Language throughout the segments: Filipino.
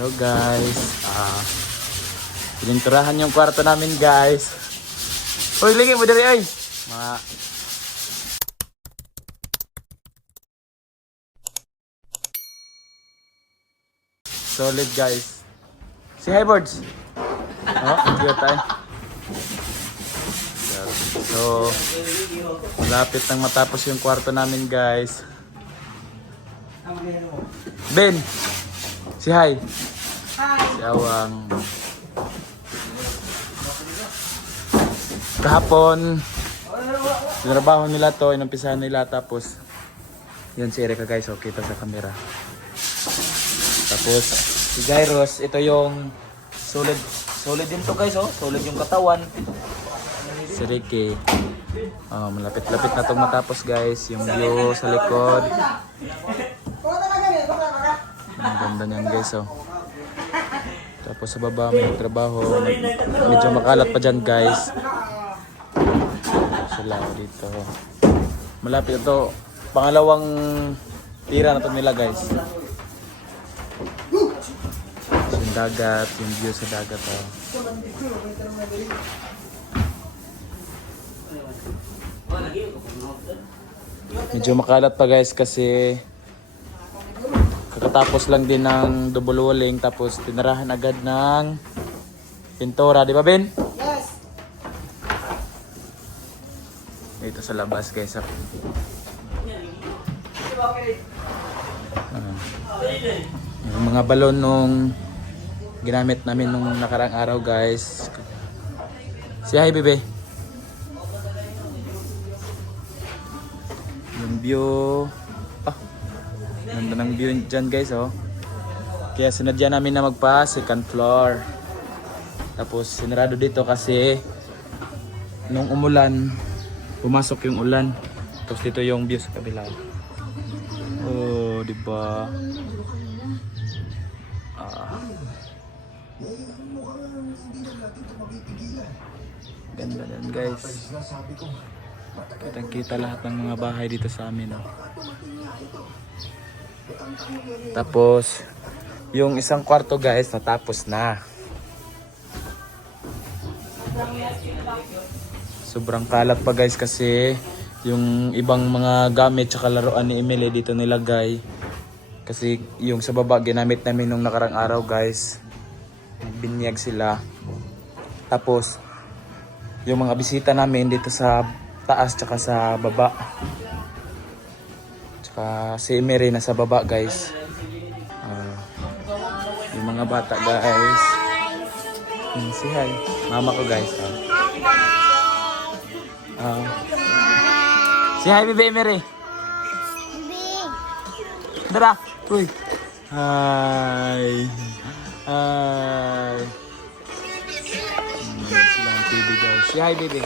Hello guys. Pininturahan yung kwarto namin guys. Uy, lingin mo dali ay. Mga solid guys. Si Highboards. Oh, cute tayo. So, malapit nang matapos yung kwarto namin guys. Ben. Si Hi. Si Awang. Kahapon, trabaho nila to, inumpisahan nila tapos yun si Erika guys, okay kita sa camera. Tapos si Gyros, ito yung solid din to guys, oh. Solid yung katawan. Si Ricky, malapit-lapit na itong matapos guys, yung view sa likod. Ang ganda niyan guys, oh. Tapos sa baba may trabaho, medyo makalat pa dyan guys. Sila dito. Malapit ito, pangalawang tira na ito nila guys. Yung dagat, yung view sa dagat, oh. Medyo makalat pa guys kasi kakatapos lang din ng double walling tapos tinarahan agad ng pintura, di ba Ben? Yes. Dito sa labas guys. Yung mga balon nung ginamit namin nung nakarang araw guys. Si hi bebe. Yung view. Ganda ng view dyan guys, oh. Kaya sinadya namin na magpa second floor. Tapos sinarado dito kasi nung umulan, pumasok yung ulan. Tapos dito yung view sa kabila. Oh, di ba? Ganda yan guys. Kitang-kita lahat ng mga bahay dito sa amin, oh. Tapos yung isang kwarto guys natapos na. Sobrang kalat pa guys kasi yung ibang mga gamit tsaka laruan ni Emily dito nilagay. Kasi yung sa baba ginamit namin nung nakarang araw guys. Binyag sila. Tapos yung mga bisita namin dito sa taas tsaka sa baba. Si Emery nasa baba guys. Yung mga bata guys. Si hi. Mama ko guys. Si hi bebe Emery. Dara. Uy. Hi. Hi. Silang TV guys. Si hi bebe.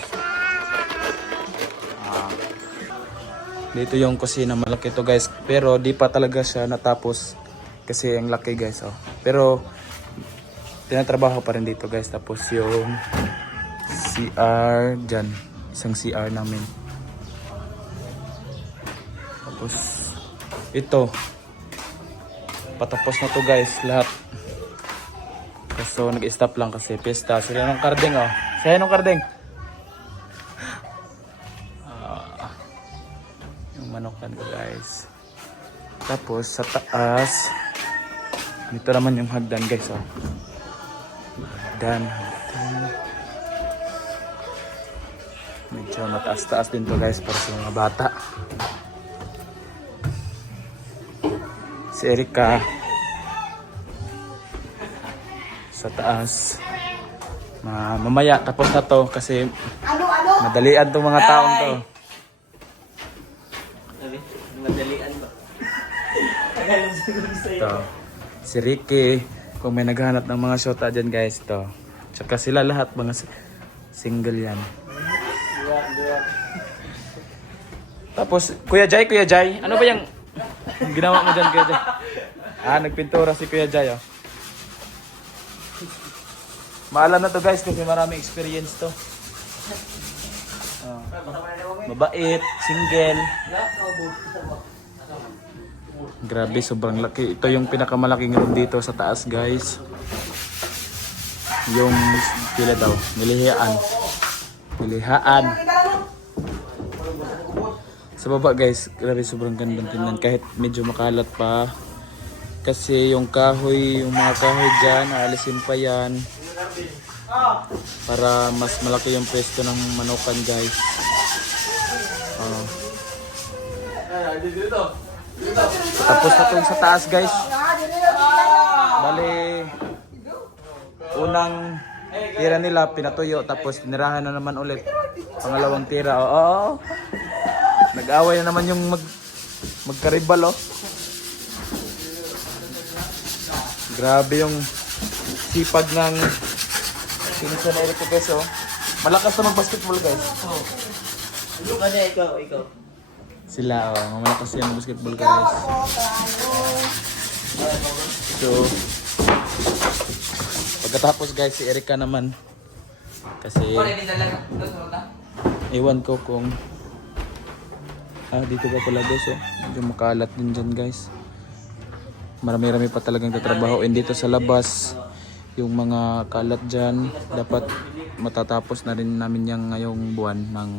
Dito yung kusina, malaki to guys. Pero di pa talaga siya natapos kasi ang laki guys, oh. Pero tinatrabaho pa rin dito guys. Tapos yung CR dyan, isang CR namin. Tapos ito patapos na to guys lahat. So nag-stop lang kasi pista. Sila ng karding, oh. Sila ng karding. Manokan ko guys. Tapos sa taas dito naman yung hagdan guys, oh. Hagdan. Medyo mataas-taas din to guys para sa mga bata. Si Erika sa taas. Mamaya tapos na to kasi madalian tong mga taong to. Madalian ba? Ito, si Ricky, kung may naghahanap ng mga shota dyan guys, ito. Tsaka sila lahat mga single yan. Tapos, Kuya Jai, ano ba yung ginawa mo dyan Kuya Jai? Nagpintura si Kuya Jai, oh. Maalam na to guys kasi maraming experience to. Mabait, single. Grabe, sobrang laki. Ito yung pinakamalaking room dito sa taas, guys. Yung pila daw, nilihaan. Nilihaan. Sa baba, guys, grabe sobrang gandang tingnan kahit medyo makalat pa. Kasi yung kahoy, yung mga kahoy dyan, aalisin pa yan. Para mas malaki yung pwesto ng manukan, guys. Tapos na itong sa taas, guys. Bali, unang tira nila pinatuyo, tapos tinirahan na naman ulit. Pangalawang tira, oo. Nag-away na naman yung magkaribal, oh. Grabe yung sipag ng pinisa na Eric, guys, oh. Malakas na mag-basketball, guys. Ikaw. Sila, oh. Malakas yan basketball, guys. So, pagkatapos, guys, si Erika naman. Kasi, ewan ko kung dito pa pala, guys, oh. Medyo makalat din dyan, guys. Marami-rami pa talagang tatrabahoin dito sa labas. Yung mga kalat dyan, dapat matatapos na rin namin yung ngayong buwan ng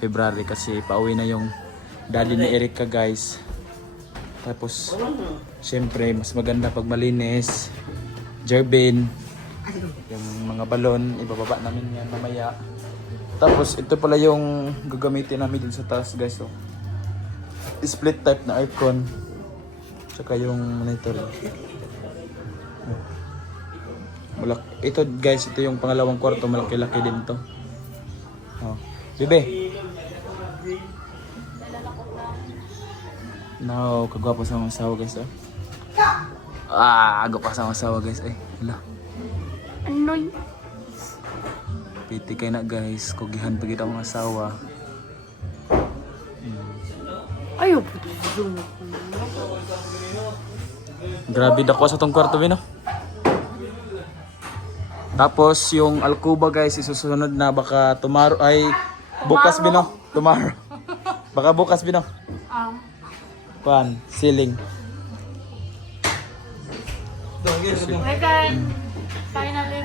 February kasi pauwi na yung daddy ni Erika, guys. Tapos, syempre, mas maganda pag malinis. Jerbin, yung mga balon, ibababa namin yan mamaya. Tapos, ito pala yung gagamitin namin dun sa taas, guys, oh. Split type na aircon. Tsaka yung monitor. Ito, guys, ito yung pangalawang kwarto. Malaki-laki din to. Oh. Bebe. No, kagwapo sa mga asawa, guys, oh. Agwapo sa mga asawa, guys. Ay, hala. Anoy. Piti kay na, guys. Kugihan pa kita mga asawa. Ayaw po ito. Grabe dako sa tong kwarto, Bino. Tapos yung alkuba, guys, isusunod na baka tomorrow ay bukas, Bino. Tomorrow. Baka bukas, Bino. Pan, ceiling. Finally,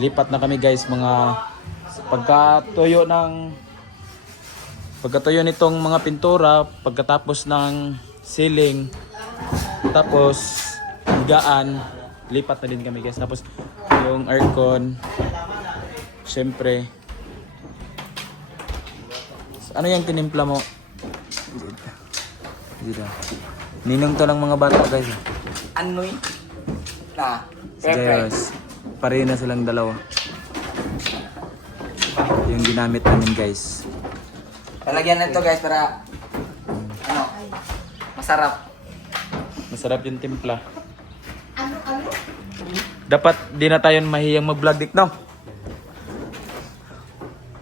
Lipat na kami, guys, mga pagkatuyo nitong mga pintura, pagkatapos ng ceiling, tapos higaan, lipat na din kami, guys. Tapos yung aircon, syempre. Ano yung tinimpla mo? Dito. Ninong to ng mga bata, guys. Anoy. Na. Si Jairos. Pareho na silang dalawa. Yung ginamit namin, guys. Lalagyan na ito, guys, para masarap. Masarap yung timpla. Dapat di na tayo mahiyang mag-vlog, Dick, no?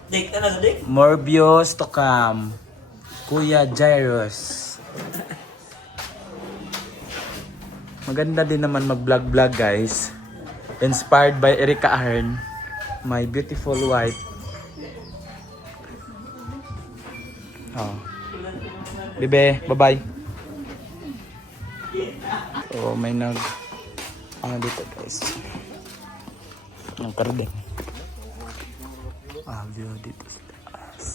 Dik, ano sa dik? More views to come. Kuya Jairos. Maganda din naman mag-vlog-vlog, guys. Inspired by Erika Ahern, my beautiful wife. Oh. Bebe, bye-bye. Oh, may dito, guys. Ang kardeng. View dito sa taas.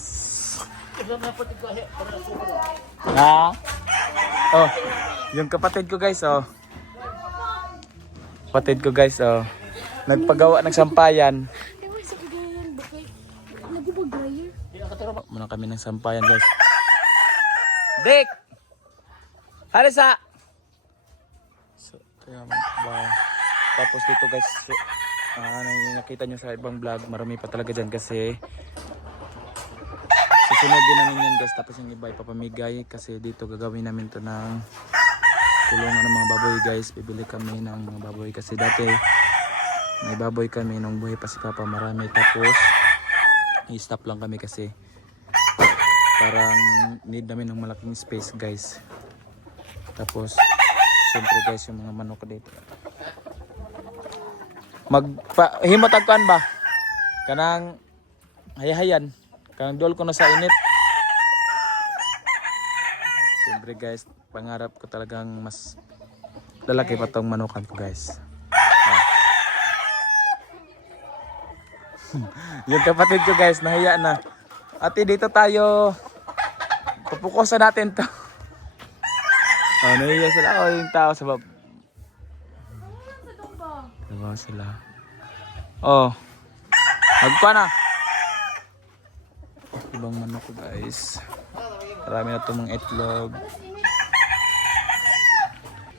Oh, yung kapatid ko, guys, oh. Kapatid ko, guys, oh. Nagpagawa ng sampayan. Muna kami ng sampayan, guys. Dick! Harisa! So, wow. Tapos dito, guys, nakita nyo sa ibang vlog, marami pa talaga dyan kasi susunodin namin yan, guys. Tapos yung iba ipapamigay kasi dito gagawin namin to ng kulungan ng mga baboy, guys. Bibili kami ng mga baboy kasi dati may baboy kami nung buhay pa si Papa, marami. Tapos i-stop lang kami kasi parang need namin ng malaking space, guys. Tapos siyempre, guys, yung mga manok dito himotagkuan ba kanang hayahayan kanang dol ko na sa init. Siyempre guys, pangarap ko talagang mas lalaki pa tong manukan ko guys. Yung kapatid ko guys, nahiya na. Ate, dito tayo. Pupukusan natin to. Oh, nahiya sila. Oh, yung tao sa baba. Diba sila? Oh. Magpa na. Ibang manok ko guys. Marami na itong mga itlog.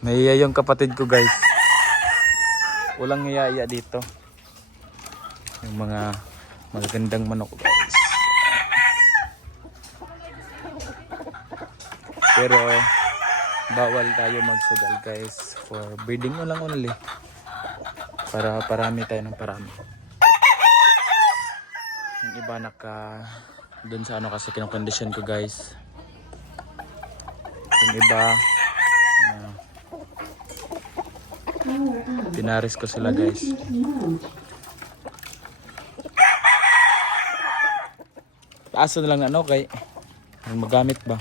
Nahiya yung kapatid ko guys. Walang hiyaya dito. Yung mga magagandang manok ko guys. Pero bawal tayo magsugal guys. For breeding mo lang only. Para parami tayo ng parami. Yung iba naka dun sa ano kasi kinokondisyon ko guys. Yung iba pinaris ko sila guys. Aso na lang na ano kay magamit ba?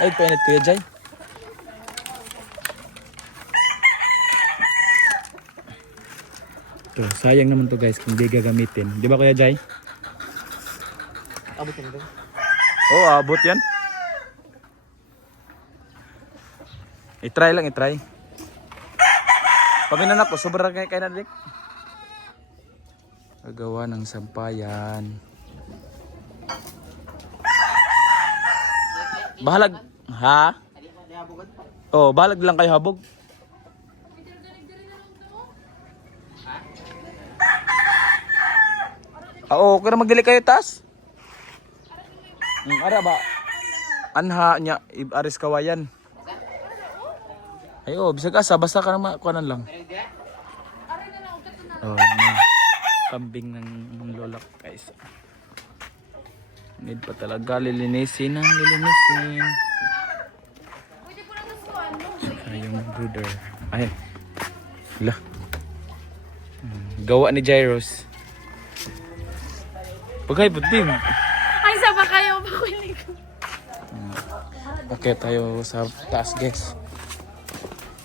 Ay, painit Kuya Jay. To, sayang naman to guys kung di gagamitin. Di ba Kuya Jay? Abot yan ba? Oo, abot yan. I-try lang, i-try. Pag inanak ko, sobrang kaya na dik. Gagawa ng sampayan. Bahalag. Ha? Oh, bahalag lang kayo habog. Oo, kaya magdili kayo tas. Ara ba? Anha nya aris kawayan. Ayo, bisag asa basta ka na kuanan lang. Oh, na kambing ng lola ko guys. Need pa talaga lilinisin ng lilinisin. Saka yung brooder. Ay. Hala. Gawa ni Gyros. Pagkay puting. Ay, saba kayo. Pakulinig ko. Okay, tayo sa taas guys.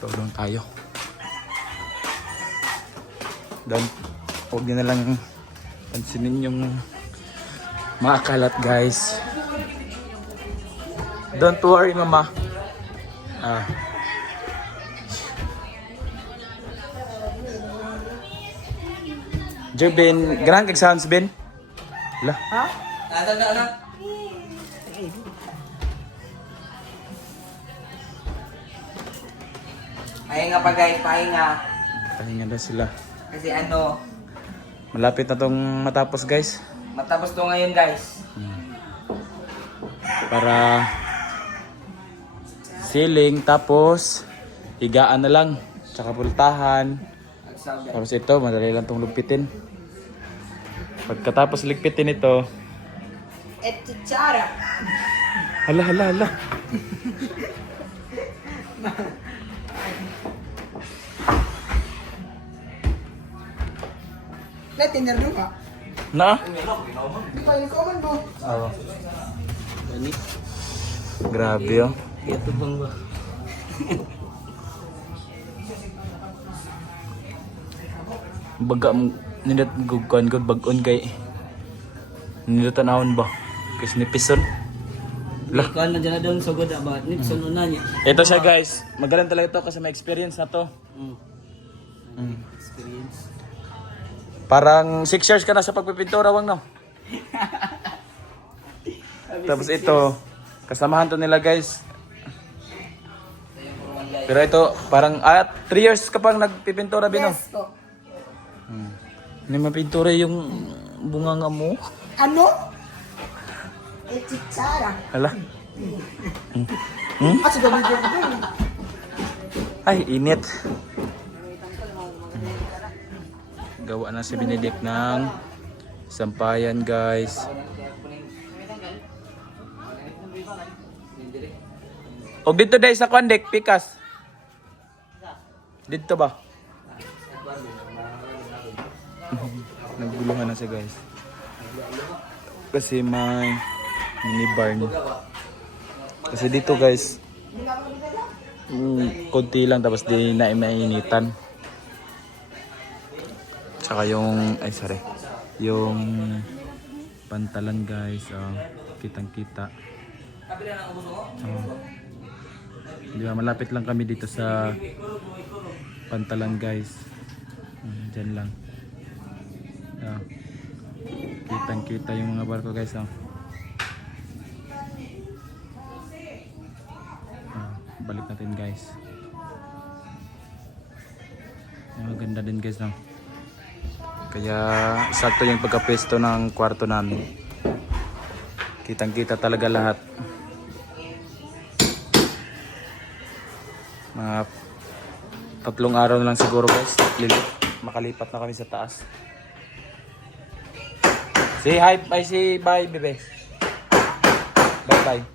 Tulong tayo. Doon. Huwag nyo na lang pansinin yung mga kalat guys. Don't worry mama. Ben, ganang kag sounds Ben? Lah. Ha? Ano? Pahinga pa guys, pahinga. Pahinga na sila. Kasi ano, Malapit na tong matapos guys. matapos to ngayon guys. Para ceiling tapos higaan na lang. Tsaka pultahan. Nagsabi. Tapos ito, madali lang tong lupitin. Pagkatapos ligpitin ito, Eto tsara. hala. Natin na ka. Na? Di pa yung comment mo. Oo. Grabe oh. Ito bang ba? Baga nindot guguan gud bag-on kay nindotanawon ba? Kasi nipison. Lah. Ikaw na dyan na daw sugod ba? Nipson na niya. Ito siya guys. Magaling talaga ito kasi may experience na to. Experience. Parang 6 years ka na sa pagpipintura, wang no? Tapos ito, kasamahan to nila guys. Pero ito, parang 3 years ka pang nagpipintura, Bino? Yes po. Hindi mapintura yung bunganga mo. Ano? Eto tsara. Hala. Ah, sa gabi dyan ko. Ay, init. Gawa na si Benedict ng sampayan guys. O dito dahil sa Kwandek, Pikas. Dito ba? Nagguluhan na siya guys. Kasi may Mini barn. Kasi dito guys, konti lang tapos di na mainitan. Tsaka yung, ay sorry, yung pantalan guys, kitang kita. Di ba, malapit lang kami dito sa pantalan guys. Diyan lang. Kitang kita yung mga barko guys. Balik natin guys. Maganda din guys. Kaya sakto yung pagkapwesto ng kwarto namin. Kitang kita talaga lahat. Mga 3 araw na lang siguro guys. Makalipat na kami sa taas. Say hi, bye, say bye bebe. Bye bye.